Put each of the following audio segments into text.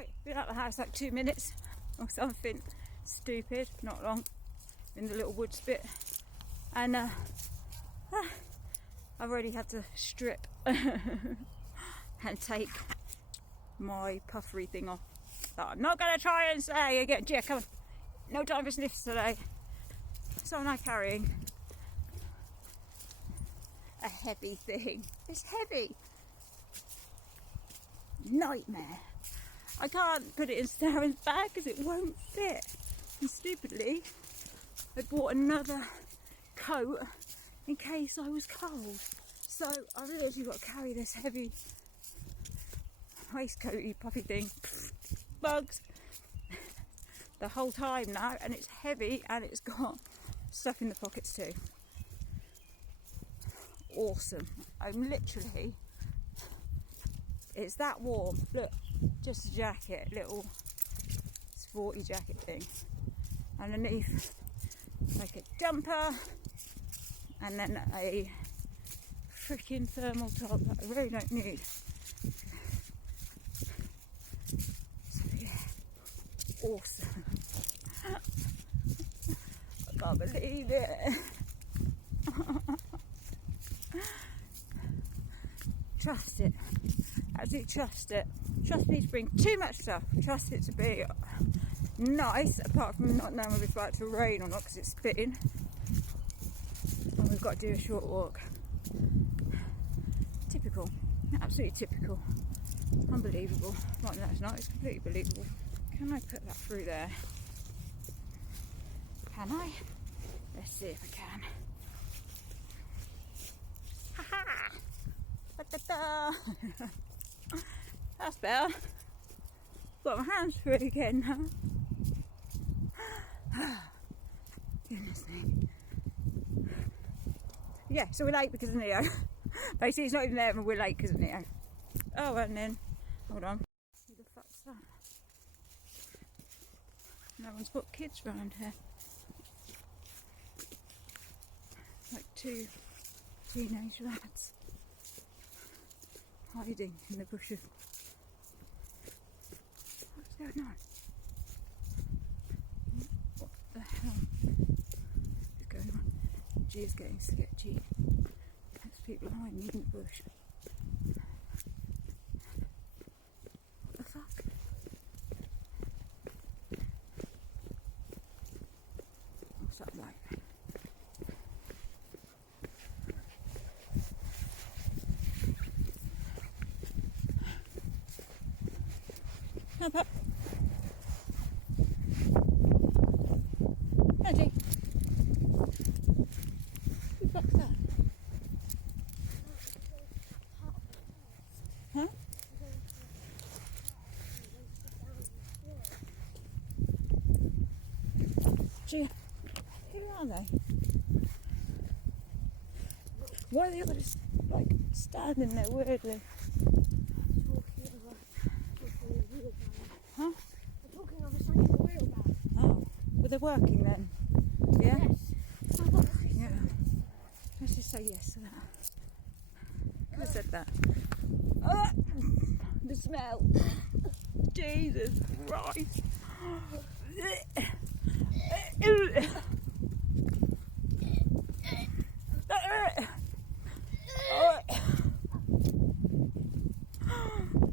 Right, been out of the house like 2 minutes or something stupid, not long, in the little woods bit, and I've already had to strip and take my puffery thing off. So I'm not going to try and say again, Gia, come on, no time for sniffs today. So I'm now carrying a heavy thing. It's heavy. Nightmare. I can't put it in Sarah's bag because it won't fit. And stupidly, I bought another coat in case I was cold. So I've literally got to carry this heavy waistcoaty puffy thing. Bugs. The whole time now, and it's heavy and it's got stuff in the pockets too. Awesome. I'm literally, it's that warm. Look, just a jacket, little sporty jacket thing. Underneath, like a jumper, and then a freaking thermal top that I really don't need. So yeah, awesome. I can't believe it. Trust it. Absolutely trust it. Trust me to bring too much stuff. Trust it to be nice, apart from not knowing whether it's about to rain or not because it's spitting. And we've got to do a short walk. Typical. Absolutely typical. Unbelievable. Right, no, it's not. It's completely believable. Can I put that through there? Can I? Let's see if I can. Ha ha! Da-da-da. That's better. Got my hands free again now. Goodness me. Yeah, so we're late because of Neo. Basically, he's not even there and we're late because of Neo. Oh, and then, hold on. Who the fuck's that? No one's got kids around here. Like two teenage lads hiding in the bushes. What's going on? What the hell is going on? Gia's getting sketchy. There's people behind me in the bush. What the fuck? What's that like? Up, up. Reggie. Who the fuck's that? Huh? Gee, who are they? Why are the others like standing there weirdly? Huh? They're talking on the side of the wheelbarrow. Oh, but they're working then? Yeah? Yes. Yeah. Let's just say yes to that. Who said that? Oh, the smell. Jesus Christ.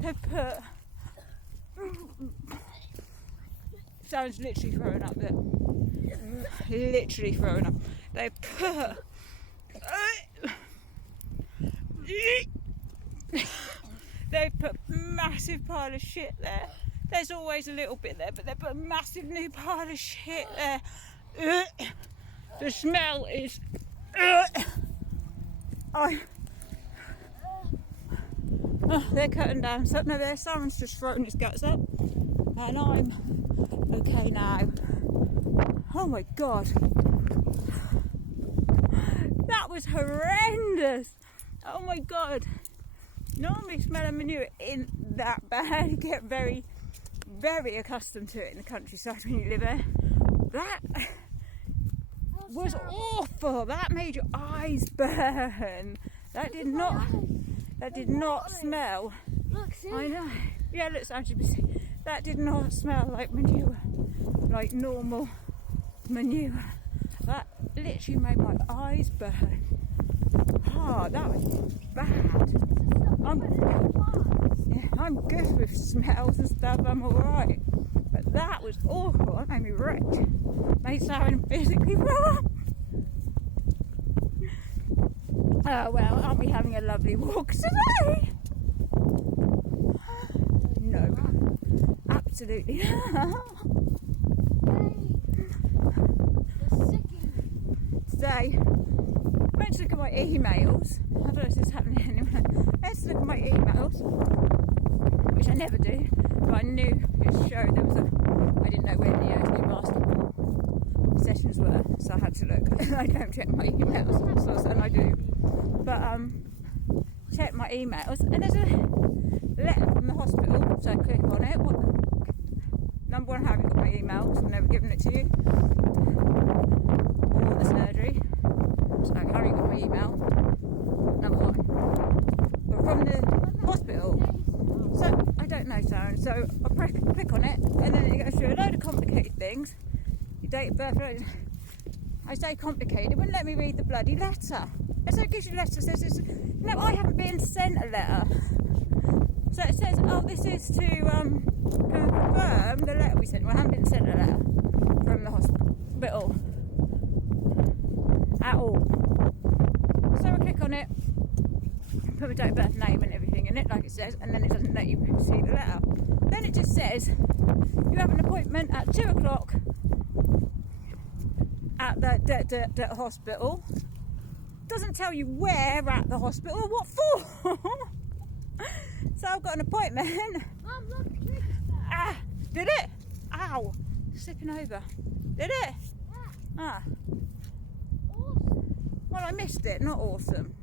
They put... Sounds literally throwing up there. Literally throwing up. They put... They put massive pile of shit there. There's always a little bit there, but they put a massive new pile of shit there. The smell is... they're cutting down something over there. Someone's just thrown his guts up. And I'm okay now. Oh my god. That was horrendous. Oh my god. Normally smelling manure isn't that bad. You get very, very accustomed to it in the countryside when you live there. That was awful. That made your eyes burn. That did not smell. Look, see? I know. Yeah, it looks actually. That did not smell like manure, like normal manure. That literally made my eyes burn. Oh, that was bad. I'm good with smells and stuff, I'm alright. But that was awful, that made me wretched. Made Sharon physically throw up. Oh well, aren't we having a lovely walk today? No, absolutely not. Today, let's look at my emails. I don't know if this is happening anyway. Let's look at my emails, which I never do, but I knew it showed there was I didn't know where the new basketball sessions were, so I had to look. I don't check my emails, so and I do. But check my emails, and there's a letter from the hospital, so I click on it. Number one, have you got my email? So I've never given it to you. Or the surgery. So have you got my email? Number one. But from the hospital. So I don't know, Sharon. So I click on it, and then it goes through a load of complicated things. Your date of birth. I say complicated. It wouldn't let me read the bloody letter. And so it gives you a letter. Says it's, no, I haven't been sent a letter. So it says, oh, this is to confirm the letter we sent. Well, I haven't been sent a letter from the hospital at all. So I click on it, put my date of birth, name and everything in it, like it says, and then it doesn't let you see the letter. Then it just says, you have an appointment at 2 o'clock at the hospital. Doesn't tell you where at the hospital, what for? So I've got an appointment. Mum, look, Did it? Ow, slipping over. Did it? Yeah. Ah, Awesome. well I missed it, not awesome.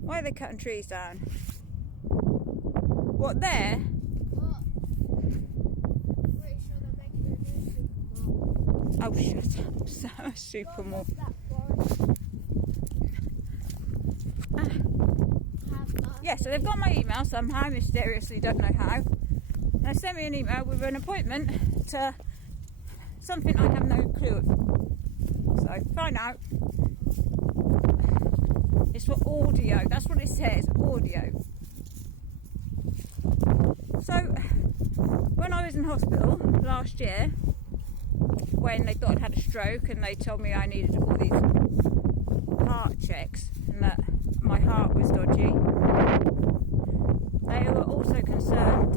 Why are they cutting trees down? What, there? What? Pretty sure they're making a new Super Mall. Oh shut up, so super more. That forest. Yeah, so they've got my email somehow, mysteriously, don't know how. And they sent me an email with an appointment to something I have no clue of. So find out. It's for audio, that's what it says, audio. So when I was in hospital last year, when they thought I'd had a stroke and they told me I needed all these heart checks and that my heart was dodgy, they were also concerned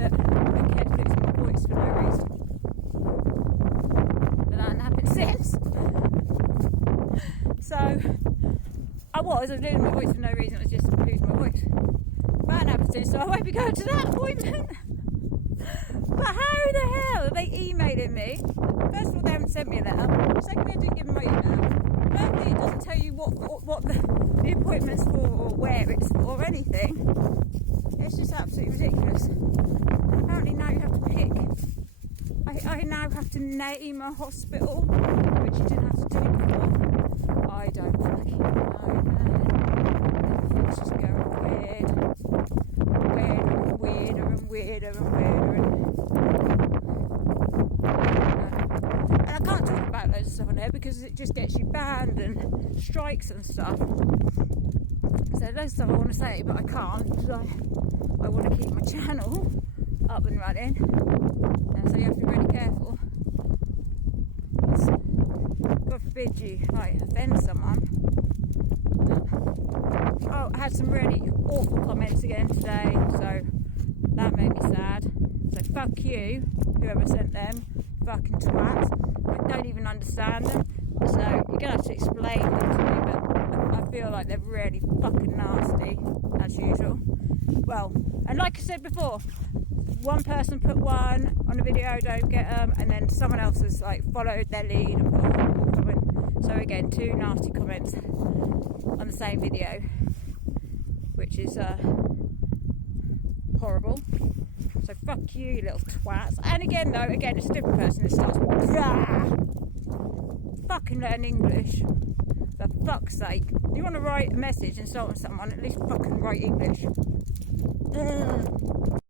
that I kept losing my voice for no reason. But that hasn't happened since. So I was losing my voice for no reason, I was just losing my voice. That hasn't happened since, so I won't be going to that appointment. But how the hell are they emailing me? First of all, they haven't sent me a letter. Secondly, I didn't give them my email. Thirdly, it doesn't tell you what the appointment's for or where it's for or anything. It's just absolutely ridiculous. And apparently now you have to pick. I now have to name a hospital, which you didn't have to do before. I don't fucking know, man. Everything's just going weird. Weirder and weirder and weirder. And I can't talk about loads of stuff on there because it just gets you banned and strikes and stuff. So there's loads of stuff I want to say, but I can't because I want to keep my channel up and running. And so you have to be really careful. God forbid you offend someone. Oh, I had some really awful comments again today, so that made me sad. So fuck you, whoever sent them, fucking twats. I don't even understand them, so you're gonna have to explain them to me, but I feel like they're really fucking nasty, as usual. Well, and like I said before, one person put one on a video, don't get them, and then someone else has followed their lead and put a horrible comment. So again, 2 nasty comments on the same video, which is horrible. So fuck you, you little twats. And again, it's a different person that starts with fucking learn English. For fuck's sake. If you want to write a message insulting someone, at least fucking write English.